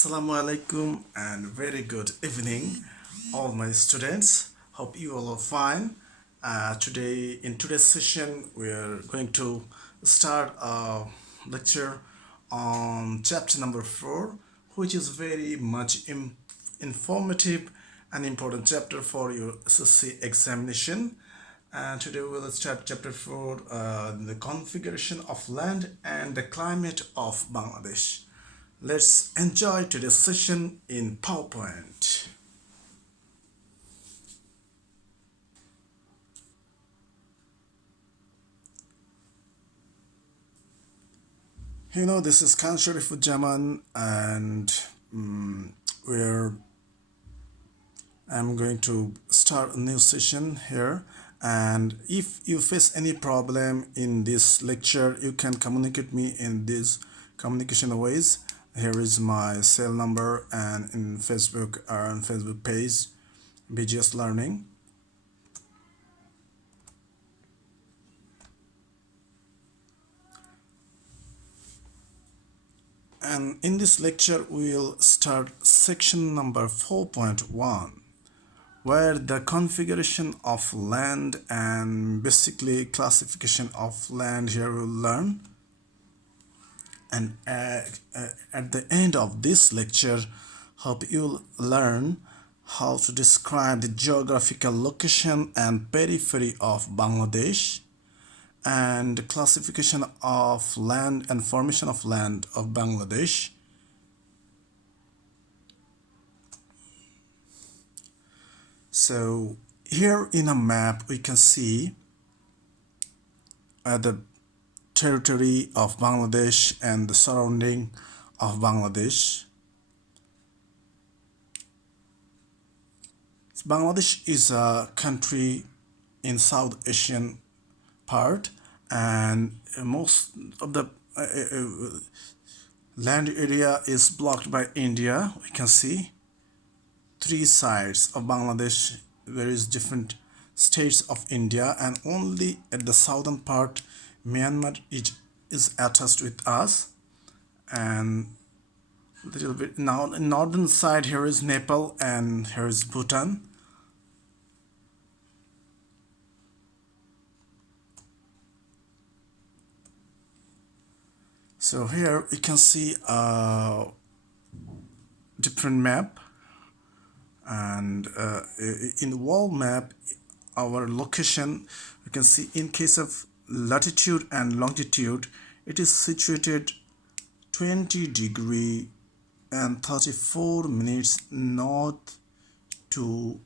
Assalamu alaikum and very good evening, all my students. Hope you all are fine. In today's session, we are going to start a lecture on chapter number 4, which is very much informative and important chapter for your SSC examination. And today we will start chapter 4, the configuration of land and the climate of Bangladesh. Let's enjoy today's session in PowerPoint. This is Sarifuzzaman, and I'm going to start a new session here. And if you face any problem in this lecture, you can communicate me in these communication ways. Here is my cell number and in Facebook page, BGS Learning. And in this lecture, we'll start section number 4.1, where the configuration of land and basically classification of land here we'll learn. And at the end of this lecture, hope you'll learn how to describe the geographical location and periphery of Bangladesh and classification of land and formation of land of Bangladesh. So here in a map we can see the territory of Bangladesh and the surrounding of Bangladesh. Bangladesh is a country in South Asian part, and most of the land area is blocked by India. We can see three sides of Bangladesh. There is different states of India, and only at the southern part Myanmar is attached with us, and a little bit now in northern side here is Nepal and here is Bhutan. So here you can see a different map, and in the wall map our location you can see in case of latitude and longitude it is situated 20 degree and 34 minutes north to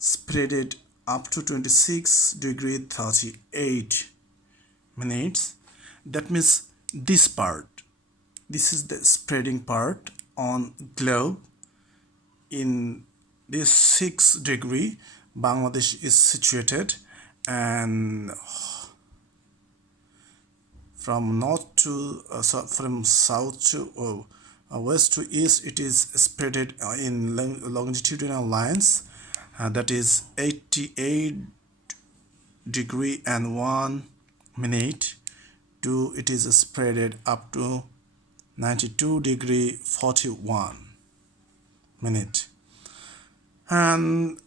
spreaded up to 26 degree 38 minutes. That means this is the spreading part on globe. In this 6 degree Bangladesh is situated, and from north to from south to west to east it is spreaded in longitudinal lines, that is 88 degree and 1 minute to it is spreaded up to 92 degree 41 minute. And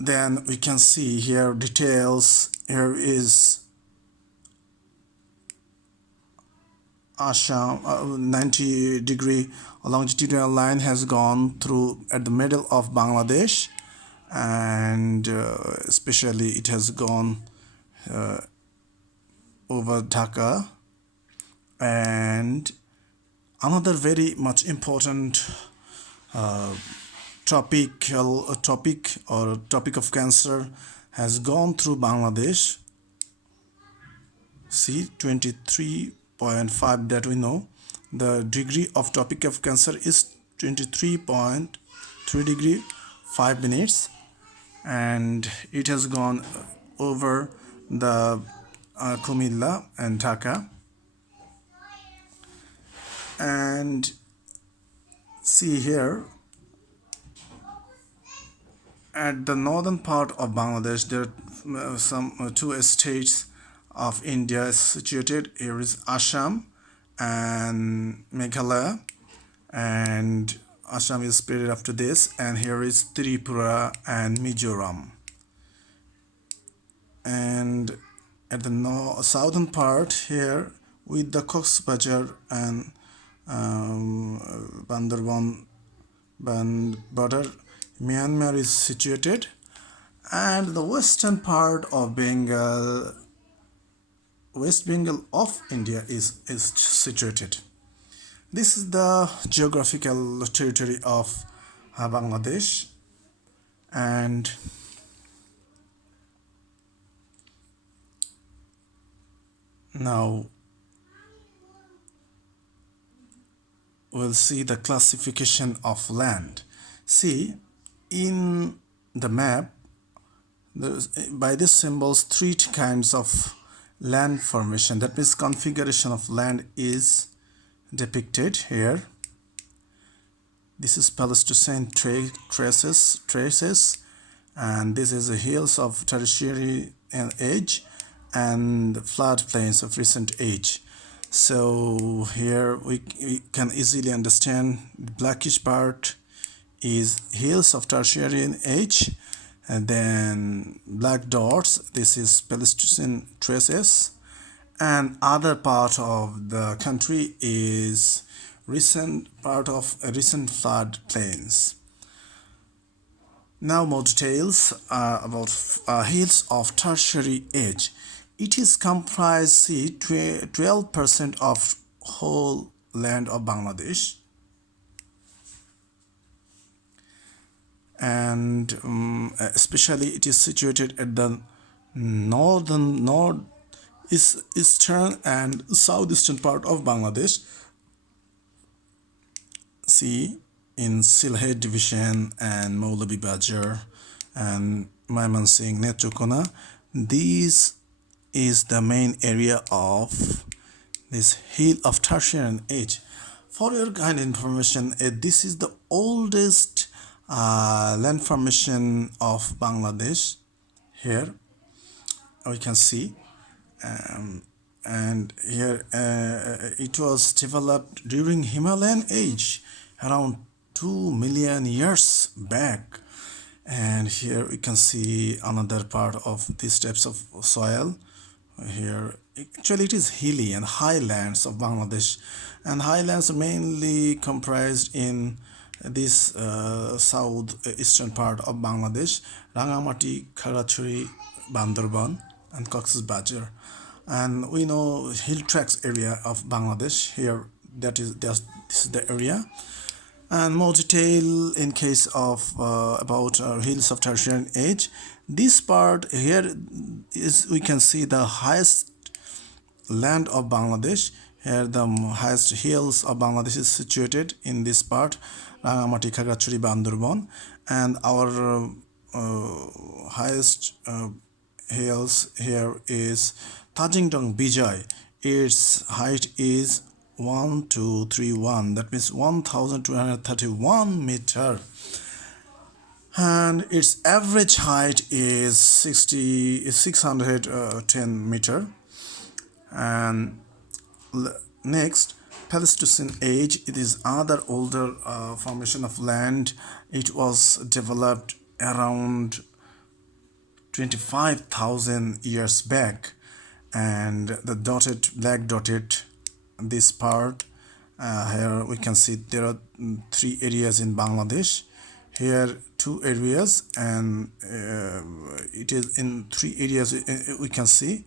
then we can see here details. Here is Assam, 90 degree longitudinal line has gone through at the middle of Bangladesh, and especially it has gone over Dhaka. And another very much important topic of cancer has gone through Bangladesh. See 23.5 that we know. The degree of topic of cancer is 23.3 degree 5 minutes, and it has gone over the Kumilla and Dhaka. And see here at the northern part of Bangladesh there are some two states of India is situated. Here is Assam and Meghalaya, and Assam is spread after this, and here is Tripura and Mizoram. And at the southern part here with the Cox's Bazar and Bandarban border, Myanmar is situated, and the western part of Bengal, West Bengal of India is situated. This is the geographical territory of Bangladesh, and now we'll see the classification of land. See, in the map, by these symbols, three kinds of land formation, that means configuration of land, is depicted here. This is Pleistocene traces, and this is the hills of tertiary age and floodplains of recent age. So here we can easily understand the blackish part is hills of tertiary age, and then black dots, this is Pleistocene traces, and other part of the country is recent flood plains. Now more details about hills of tertiary age. It is comprised, see, 12% of whole land of Bangladesh, and especially it is situated at the eastern and southeastern part of Bangladesh. See, in Sylhet division and Maulabi Bazar and Mymensingh, Netrokona, these is the main area of this hill of tertiary age. For your kind information, this is the oldest land formation of Bangladesh. Here we can see, and here it was developed during Himalayan age around 2 million years back. And here we can see another part of these types of soil. Here actually it is hilly and highlands of Bangladesh, and highlands are mainly comprised in this southeastern part of Bangladesh, Rangamati, Kharachuri, Bandarban and Cox's Bazar. And we know hill tracts area of Bangladesh here, this is the area. And more detail in case of about hills of tertiary age. This part here is, we can see the highest land of Bangladesh. Here the highest hills of Bangladesh is situated in this part, Rangamati, Khagrachuri, Bandarban, and our highest hills here is Tajingdong Bijay. Its height is 1231, that means 1231 meter, and its average height is 610 meter. And next, Pleistocene age, it is other older formation of land. It was developed around 25,000 years back, and the black dotted this part here we can see there are three areas in Bangladesh. Here two areas, and it is in three areas we can see.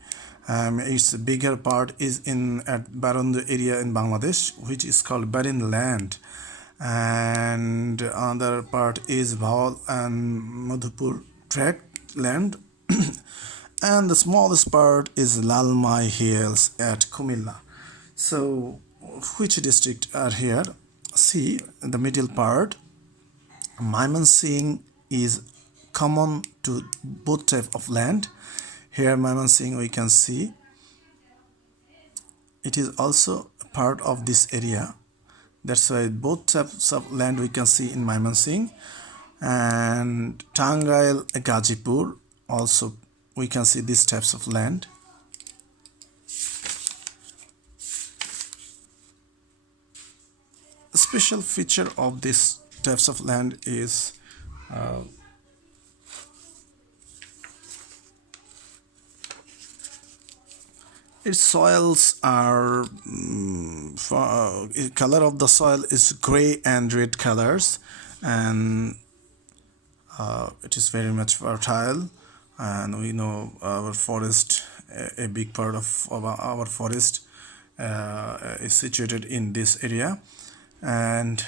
Its bigger part is at Barond area in Bangladesh, which is called barren land, and another part is Bhawal and Madhupur tract land and the smallest part is Lalmai Hills at Kumilla. So which district are here? See, the middle part, Mymensingh is common to both type of land. Here Mymensingh we can see it is also a part of this area. That's why both types of land we can see in Mymensingh. And Tangail, Gazipur, also we can see these types of land. A special feature of this types of land is its soils are color of the soil is gray and red colors, and it is very much fertile. And we know our forest, a big part of our forest is situated in this area. And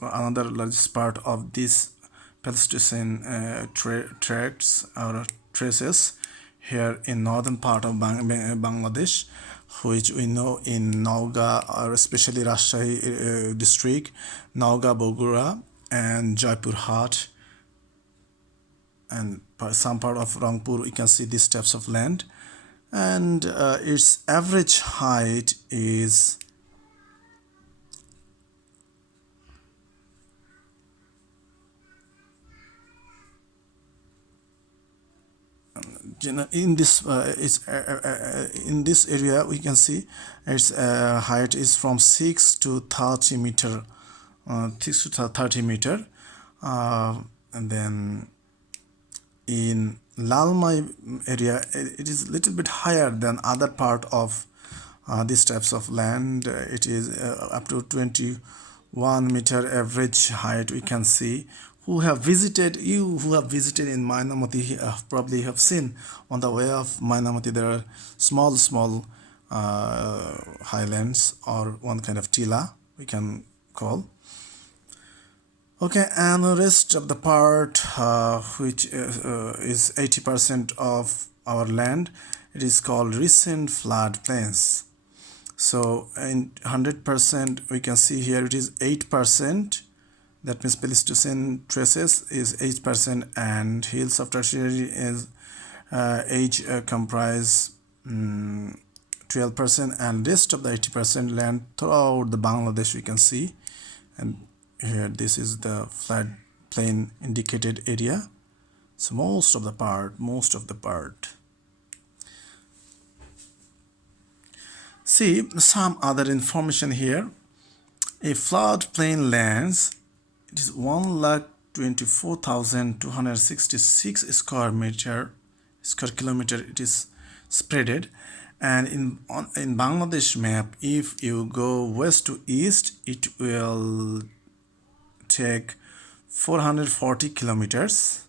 another largest part of this Pleistocene tracts or traces here in northern part of Bangladesh, which we know in Nauga, or especially Rajshahi district, Nauga, Bogura, and Jaipur Hat, and some part of Rangpur. You can see these types of land, and its average height is in this in this area we can see its height is from 6 to 30 meter, 6 to 30 meter, and then in Lalmai area it is a little bit higher than other part of these types of land. It is up to 21 meter average height. We can see who have visited in Mainamati probably have seen on the way of Mainamati there are small highlands, or one kind of tila we can call. Okay, and the rest of the part which is 80% of our land, it is called recent flood plains. So in 100% we can see here it is 8%. That means Pleistocene traces is 8%, and hills of tertiary is age comprise 12%, and rest of the 80% land throughout the Bangladesh we can see. And here this is the flood plain indicated area. So most of the part. See some other information here. A floodplain lands, it is 1,24,266 square kilometer it is spreaded. And in Bangladesh map, if you go west to east, it will take 440 kilometers.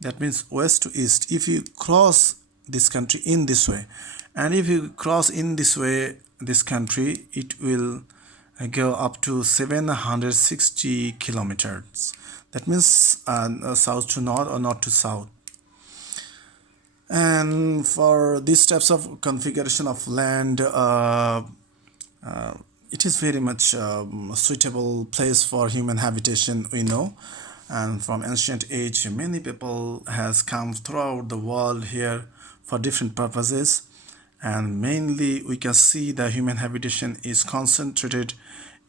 That means west to east. If you cross this country in this way, and if you cross in this way this country, it will go up to 760 kilometers. That means south to north or north to south. And for these types of configuration of land, it is very much suitable place for human habitation, we know. And from ancient age, many people has come throughout the world here for different purposes. And mainly we can see the human habitation is concentrated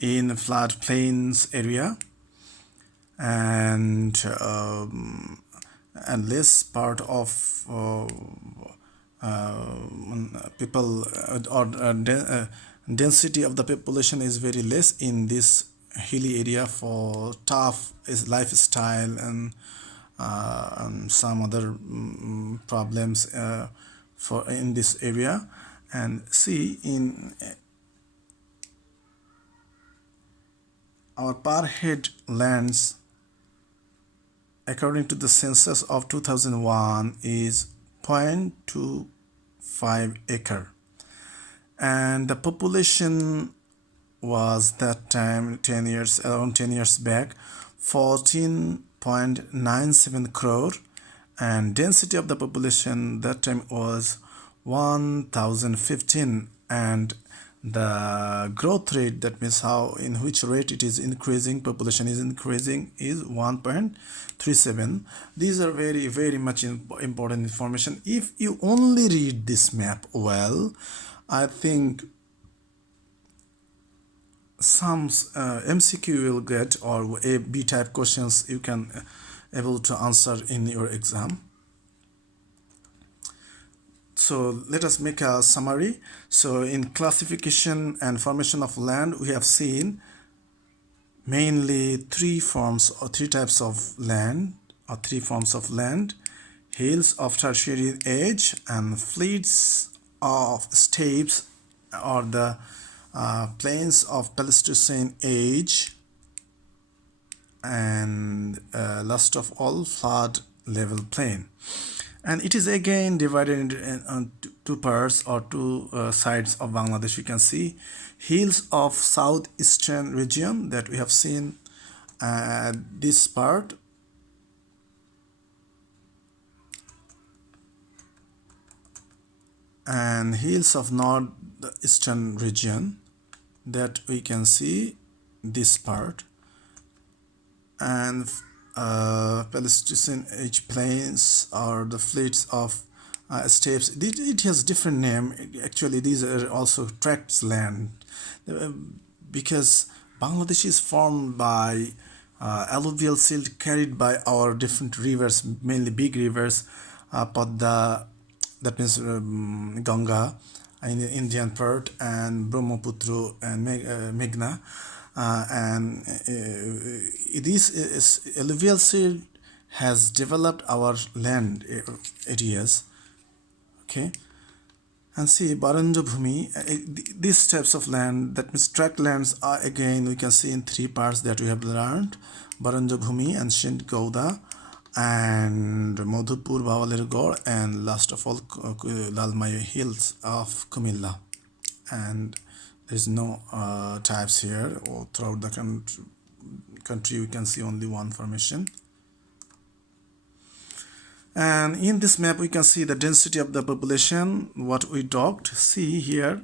in floodplains area, and less part of people or density of the population is very less in this hilly area for tough lifestyle and some other problems for in this area. And see in our per head lands according to the census of 2001 is 0.25 acre, and the population was that time around 10 years back 14.97 crore, and density of the population that time was 1015, and the growth rate, that means how in which rate it is increasing, population is increasing, is 1.37. These are very very much important information. If you only read this map well, I think some MCQ you will get, or A B type questions you can able to answer in your exam. So let us make a summary. So in classification and formation of land, we have seen mainly three forms or three types of land or three forms of land: hills of tertiary age and fleets of steppes or the plains of Pleistocene age, and last of all flood level plain. And it is again divided into two parts or two sides of Bangladesh. You can see hills of southeastern region that we have seen this part, and hills of northeastern region that we can see this part, and Pleistocene age plains or the fleets of steppes. It has different name. Actually, these are also tracts land because Bangladesh is formed by alluvial silt carried by our different rivers, mainly big rivers, Padma, that means Ganga in the Indian part, and Brahmaputra and Meghna. And this alluvial silt has developed our land areas. Okay, and see Baranja Bhumi, these types of land, that means tract lands, are again we can see in three parts that we have learned: Baranja Bhumi, ancient Gouda, and Madhupur, Bavaler Gor, and last of all Lalmai Hills of Kumilla. And there's no types here, or throughout the country we can see only one formation. And in this map we can see the density of the population, what we talked. See here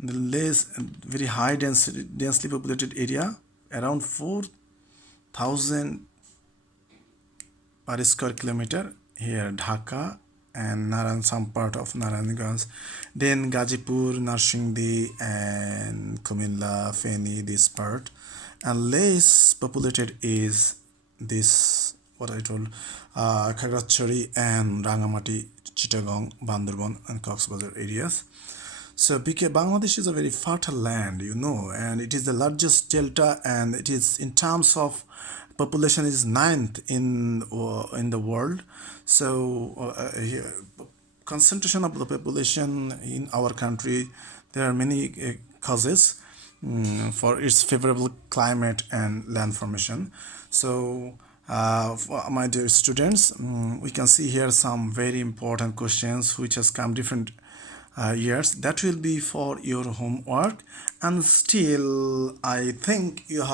the less very high densely populated area, around 4,000 per square kilometer. Here Dhaka and some part of Narayanganj, then Gazipur, Narsingdi, and Kumilla, Feni, this part. And less populated is this, what I told, Khagatchari and Rangamati, Chittagong, Bandarbon, and Cox's areas. So because Bangladesh is a very fertile land, you know, and it is the largest delta, and it is in terms of population is ninth in the world. So concentration of the population in our country, there are many causes for its favorable climate and land formation. So for my dear students, we can see here some very important questions which has come different years. That will be for your homework, and still I think you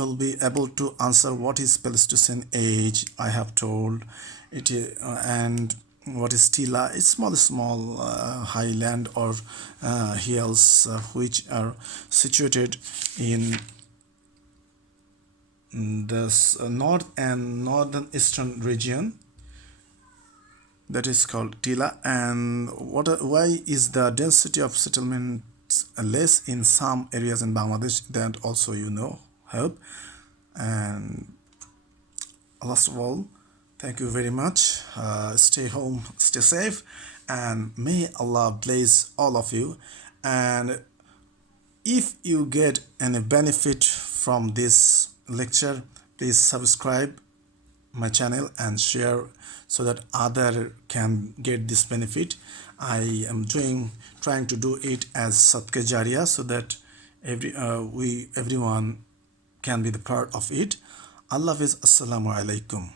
will be able to answer what is Pleistocene age. I have told it, and what is Tila. It's small highland or hills which are situated in this north and northern eastern region, that is called Tila. And why is the density of settlements less in some areas in Bangladesh? That also you know. Hope. And last of all, thank you very much. Stay home, stay safe, and may Allah bless all of you. And if you get any benefit from this lecture, please subscribe my channel and share so that other can get this benefit. I am trying to do it as Sadqa Jariya, so that everyone can be the part of it. Allah Hafiz. Assalamu alaikum.